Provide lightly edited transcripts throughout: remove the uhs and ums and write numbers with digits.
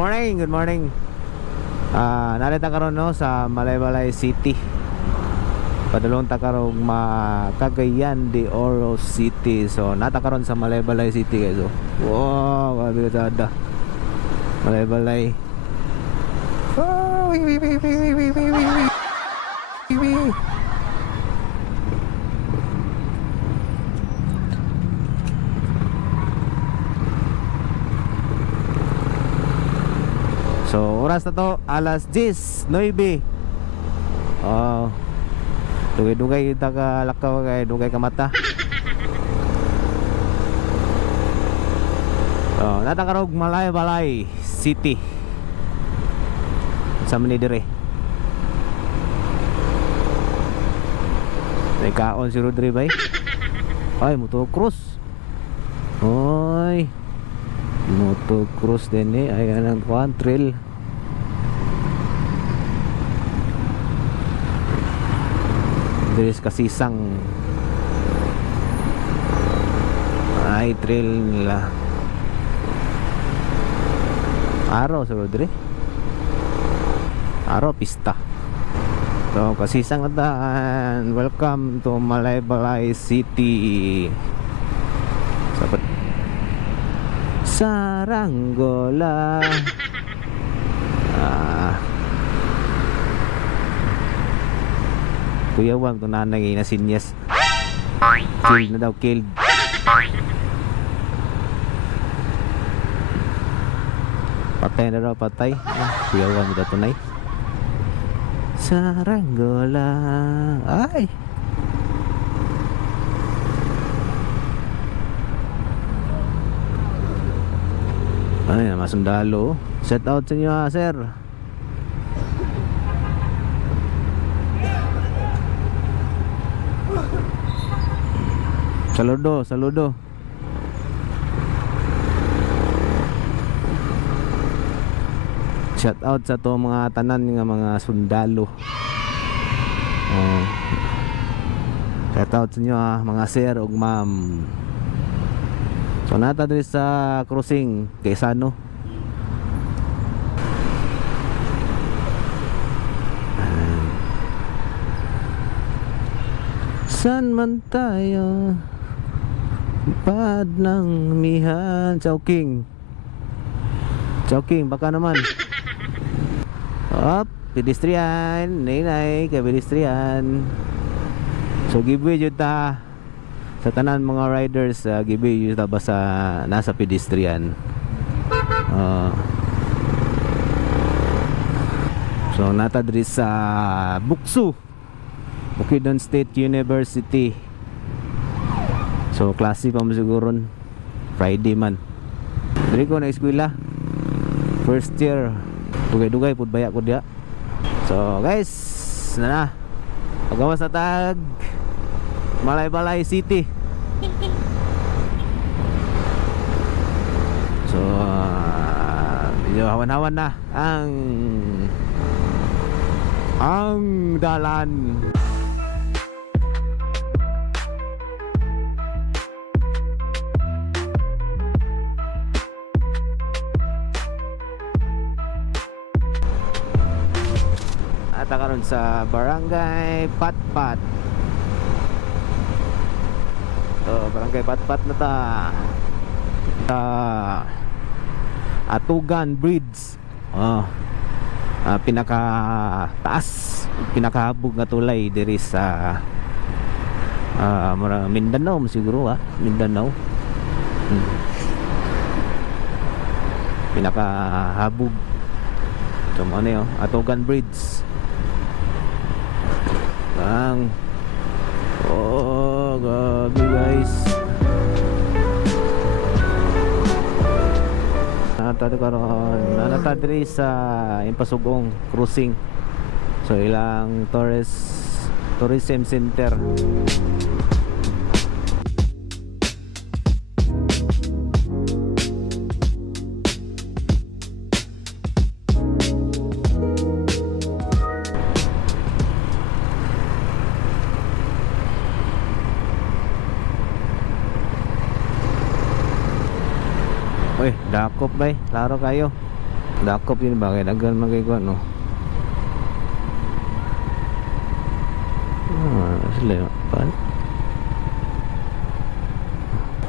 morning, good morning. Narita karon no sa Malaybalay City. Padulong ta karon Cagayan de Oro City. So nata karon sa Malaybalay City guys. So, wow, kabigada. Malaybalay. Oh, so oras na to alas 10:09. Oh. Dugay-dugay kita ka lakaw kay dugay ka mata. So nata karog Malaybalay City. Sa man dire. May kaon si Rodri bay. Ay motocross. Oy. Motocross din eh. Ay anang kuan trail. Diri sa kasisang. Ay trail nila. Araw sa Rodri. Araw pista. So kasisang ataan. Welcome to Malaybalay City. Sabat Saranggola. Kuya Wang to nanay na sinyas. Killed na daw, killed. Patay na daw, patay. Kuya Wang daw tunay. Saranggola. Ay. Ay, mga sundalo. Set out sa inyo sir. Saludo, saludo. Shout out sa to mga tanan nga mga sundalo. Shout out sa inyo mga sir ug ma'am. So nata diri sa crossing Quezano. San man tayo pad ng mihan. Chowking. Chowking baka naman. Up, pedestrian, nay kay pedestrian. So giveaway jud ta sa tanan mga riders, giveaway jud ta ba sa nasa pedestrian. So nata diri sa Buksu, Bukidnon State University. So klase pa mo siguro Friday man. Diri ko na eskwela. First year. Dugay-dugay pud baya ko diha. So guys, na. Pagawas na tag Malaybalay City. So medyo hawan-hawan na ang dalan. At karon sa Barangay Patpat. So Barangay Patpat na ta. Atugan Bridge. Pinaka taas, pinakahabog nga tulay diri sa Mindanao siguro Mindanao. Pinakahabog. So ano yun? Atugan Bridge. Gabi guys. Nanata diri sa Impasugong Crossing. So ilang tourism center. Uy, dakop bay, klaro kayo. Dakop yun ba kay dagan magay ko ano. Sila yun pa.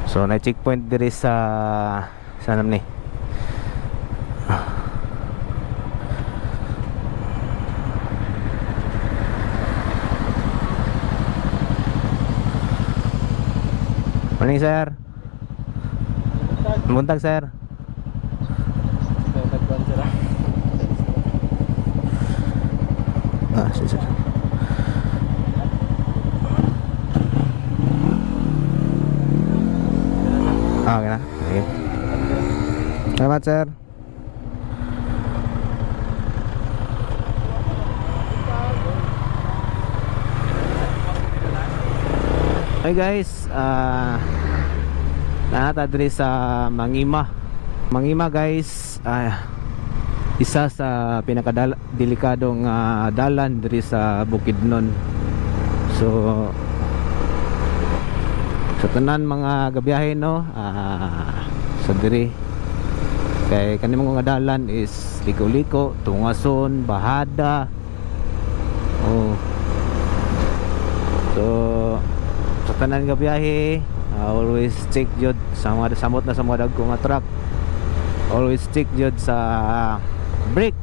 So na checkpoint diri sa sanam ni. Morning sir. Buntag sir. Sige. Okay na. Okay. Salamat sir. Hey guys, nakatadri sa Mangima. Mangima guys, isa sa pinakadelikadong dalan diri sa Bukidnon. So sa tanan mga gabiyahe no, sa diri kay kanimo nga dalan is liko-liko, tungason, bahada. Oh. So sa tanan nga biyahe, always check jud sa mga samot na sa mga dagko nga truck. Always check jud sa brake.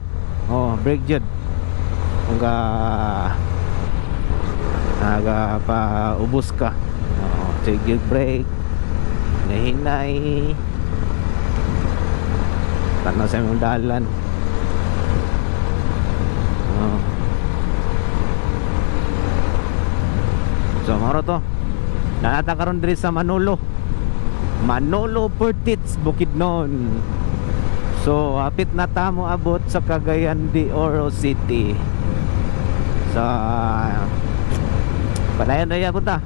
Oh, brake jud. Kung naga pa ubos ka. Oh, check jud brake. Nahinay. Tanaw sa imong dalan. Oh. So maro to. Nakata karon diri sa Manolo Pertits, Bukidnon. So hapit na tamo abot sa Cagayan de Oro City. So padayon na punta.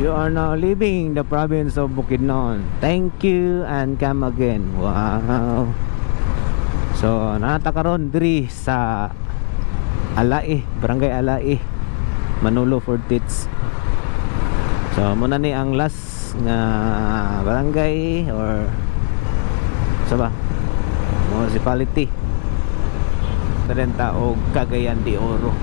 You are now leaving the province of Bukidnon. Thank you and come again. Wow. So natakaron diri sa Alai, Barangay Alai, Manolo Fortits. So muna ni ang last nga barangay or sa ba municipality Tarenta o Cagayan de Oro.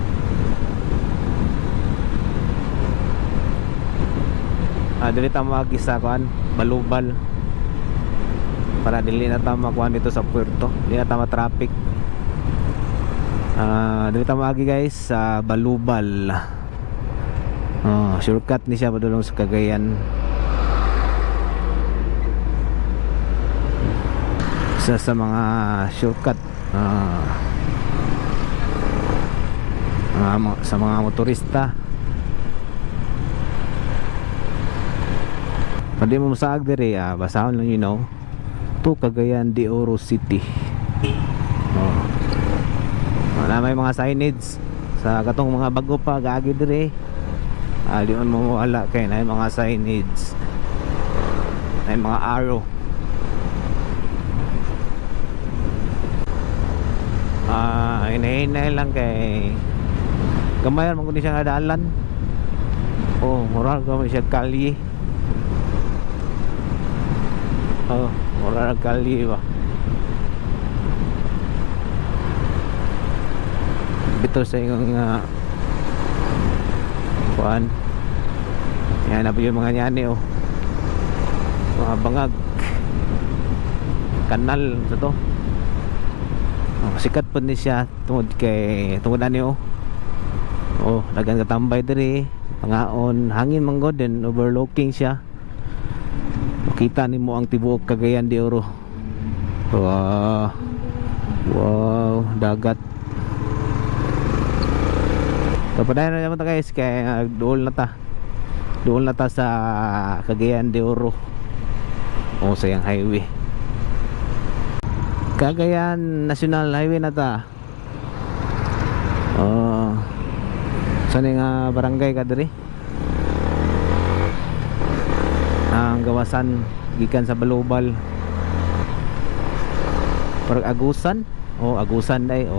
Dili ta maagi sa kuan Balubal para dili na ta makuan dito sa puerto, dili na ta ma-traffic. Dili ta maagi guys sa Balubal. Shortcut ni siya padulong sa Cagayan. Isa sa mga shortcut sa mga motorista. Pwede mo masaag diri, basahon lang to Cagayan de Oro City. Wala may mga signage sa katong mga bago pa gaagi diri. Diyon mo wala kay na mga signage, na mga arrow. Hinahinay lang kay gamayan mo kundi siya nga dalan. Moral gamay siya kalye. Mura nagkali ba bito sa yung kuan yan na po yung mga nyani mga bangag kanal sa to. Sikat po ni siya tungod ani dagan katambay diri pangaon hangin manggod din overlooking siya. Kita ni mo ang tibuok Cagayan de Oro. Wow, dagat. So padayon na naman ta guys kay dool na ta sa Cagayan de Oro. Sayang highway. Cagayan National Highway na ta. Saan nga barangay ka diri? Ang gawasan gikan sa Balubal parang Agusan. Agusan day.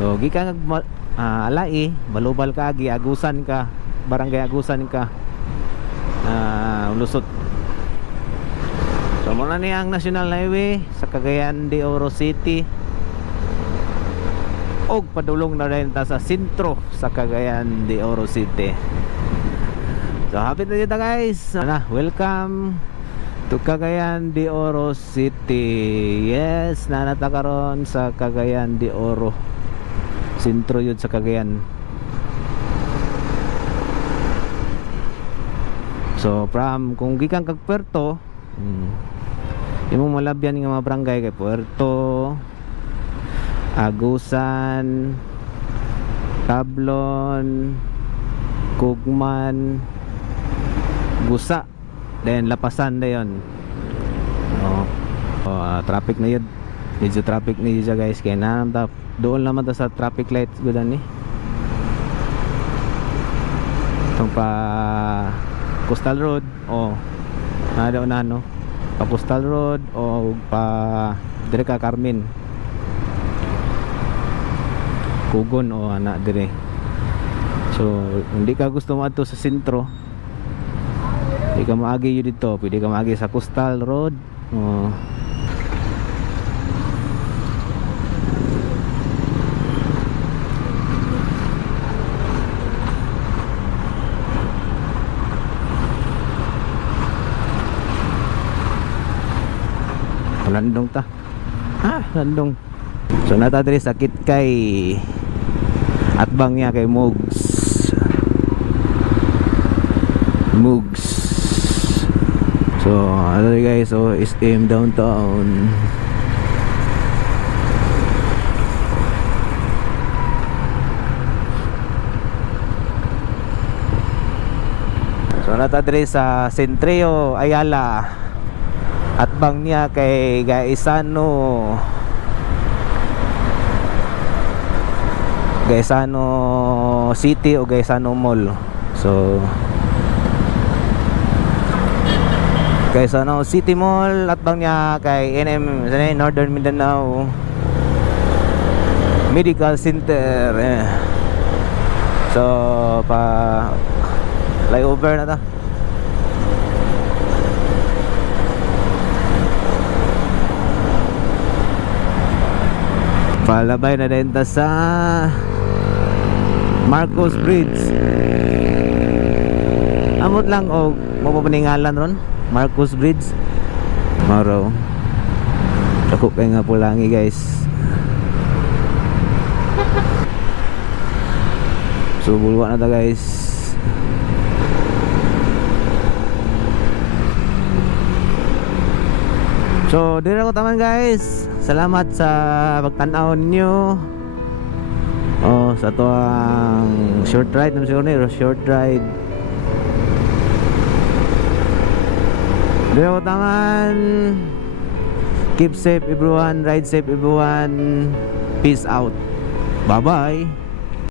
So gikan alai, balubal ka agi, Agusan ka, barangay Agusan ka, lusot. So muna niya ang National Highway sa Cagayan de Oro City, og padulong na rin ta sa sentro sa Cagayan de Oro City. So hapit na dito guys. Welcome to Cagayan de Oro City. Yes, nanata karon sa Cagayan de Oro. Sentro yun sa Cagayan. So from kung gikan kag Puerto, imong malabyan nga mga barangay kay Puerto, Agusan, Tablon, Kugman, Gusa, then Lapasan na yun. Traffic na yun. Medyo traffic na yun guys. Kaya na doon naman ta sa traffic lights gudan ni. Itong pa Coastal Road nadaw na no. Pa Coastal Road o pa dire ka Carmen, Kugon o ana dire. So hindi ka gusto mo adto sa sentro, hindi ka maagi yun dito, pwede ka maagi sa Coastal Road. Landong ta. Landong. So nata diri sakit kay atbang niya kay Mugs. So ano guys, so SM downtown. So nata diri sa Centrio Ayala. Atbang niya kay Gaisano City o Gaisano Mall. So Gaisano City Mall, atbang niya kay NM Northern Mindanao Medical Center. So pa flyover na ta. Palabay na din ta sa Marcos Bridge. Amot lang o mapapaningalan ron, Marcos Bridge. Maro ako kay nga pulangi guys. So bulwa na ta guys. So dire ko taman guys. Salamat sa pagtanaw niyo. Sa to ang short ride naman siguro ni short ride. Dito tangan. Keep safe everyone, ride safe everyone. Peace out. Bye bye.